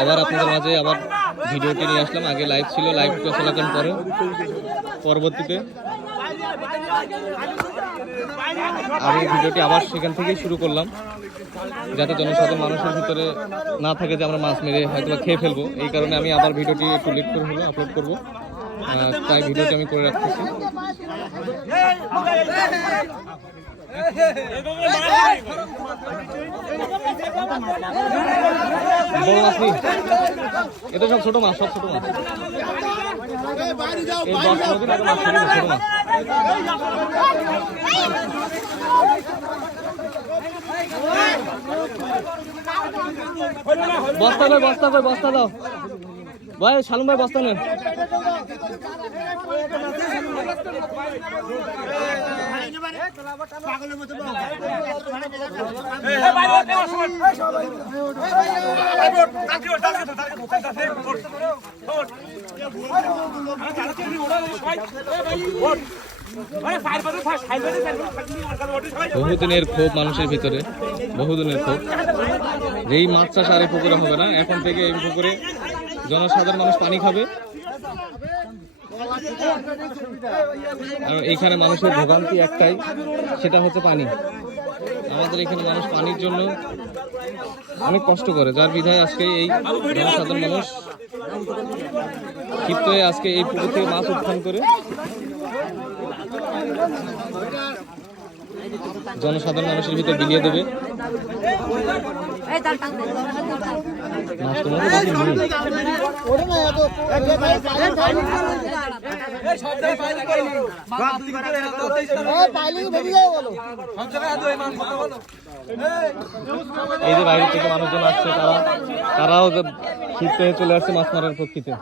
আবার আপনাদের মাঝে আবার ভিডিওটি নিয়ে আসলাম। আগে লাইভ ছিল লাইভ চলাকালীন পরে পরবর্তীতে আমি ভিডিওটি আবার সেখান থেকেই শুরু করলাম। যাতে জনসাধারণ মানুষের ভিতরে না থাকে যে আমরা মাছ মেরে হয়তো খেয়ে ফেলব। এই কারণে আমি আবার ভিডিওটি একটু লেট করে হলো আপলোড করব। তাই ভিডিওটি আমি করে রাখতেছি। বড় মাছ নেই? এটা সব ছোট মাছ সব ছোট মাছ। এই দশ পনেরো দিন আগে মাছ ছোট মাছ। বস্তা ভাই বস্তা ভাই বস্তা দাও। ভাই শালুম ভাই বস্তা নেন। বহুদিনের ক্ষোভ মানুষের ভিতরে, বহুদিনের ক্ষোভ। যেই মাছ চাষ আর এই পুকুরে হবে না, এখন থেকে এই পুকুরে জনসাধারণ মানুষ পানি খাবে। আর এইখানে মানুষের ভোগান্তি একটাই, সেটা হচ্ছে পানি। আমাদের এখানে মানুষ পানির জন্য অনেক কষ্ট করে। যার বিধায় আজকে এই সাধারণ মানুষ ক্ষিপ্ত হয়ে আজকে এই পুকুর থেকে মাছ উত্থান করে জনসাধারণ মানুষের ভিতরে বিলিয়ে দেবে। এই যে বাইরে থেকে মানুষজন আসছে, তারা, তারাও ক্ষিপ্ত চলে আসছে মাছ মারার প্রকৃতিতে।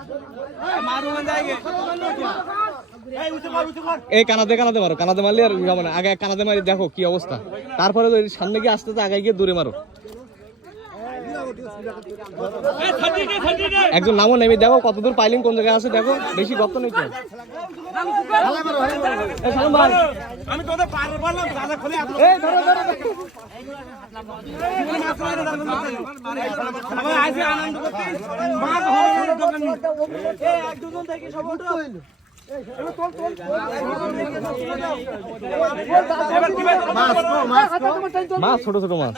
এই কানাদে কানাদে মারো কানাদে মারলে আর ইয়ে হবে না আগে কানাদে মারি দেখো কি অবস্থা তারপরে সামনে গিয়ে আসতে আগে গিয়ে দূরে মারো একজন নামও নেমে দেখো কতদূর পাইলিং কোন জায়গায় আছে দেখো বেশি গর্ত নেই আনন্দ মাছ ছোট ছোট মাছ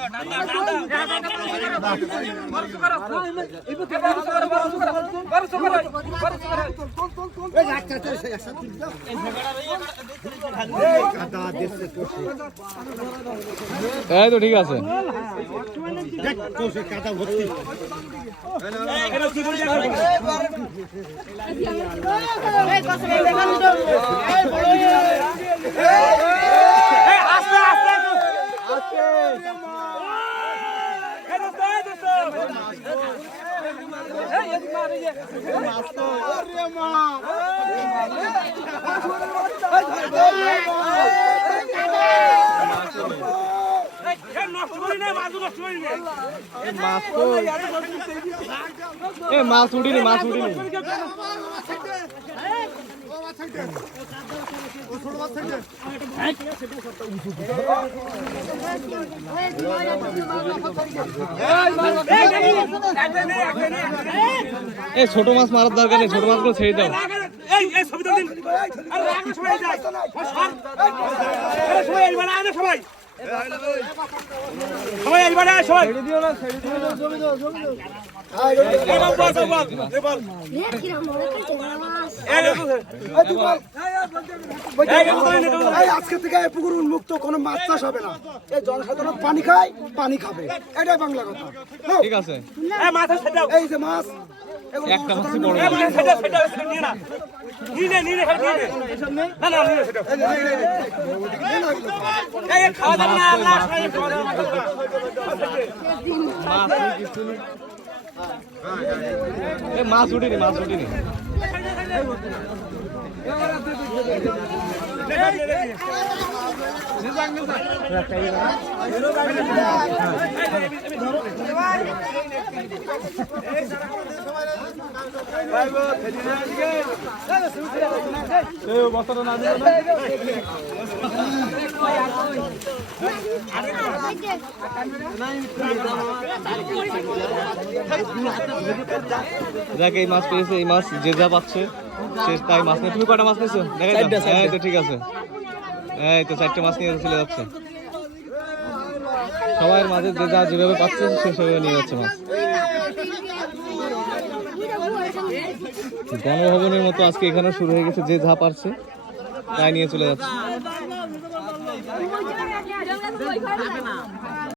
এই তো ঠিক আছে। এখানে মাছ উঠিনি মাছ উঠিনি। ছোট মাছ মারার দরকার নেই ছোট মাছগুলো ছেড়ে দাও এই এই ছবিটা দিন আরে রাখো সবাই যায় সবাই এইবার আয় সবাই সবাই এইবার আয় সবাই ছেড়ে দিও না ছেড়ে দিও জমি দাও জমি দাও এই বাবু আজকে থেকে পুকুর উন্মুক্ত কোনো মাছ চাষ হবে না এই জনসাধারণ পানি খায় পানি খাবে এটাই বাংলা কথা ঠিক আছে এই মাথা সেটাও এই যে মাছ একটা মাছই বড় এই মাথা সেটাও সেটাও নিয়ে না নিয়ে নে নিয়ে নে খালি না না নিয়ে নে এই খাওয়া দাওয়া না আল্লাহ খাওয়া দাওয়া মাছ কিছু নেই। এ মাছ উঠিনি মাছ উঠিনি ধরো এই মাছ পেয়েছে এই মাছ যে যা পাচ্ছে সে তাই মাছ নিয়ে তুমি কটা মাছ নিয়েছো হ্যাঁ তো ঠিক আছে। এই তো চারটে মাছ নিয়ে চলে যাচ্ছে। সবাই মাঝে যে যা যেভাবে পাচ্ছে সে সেভাবে নিয়ে যাচ্ছে মাছ। গণভবনের মতো আজকে এখানে শুরু হয়ে গেছে যে ঝা পারছে তাই নিয়ে চলে যাচ্ছে।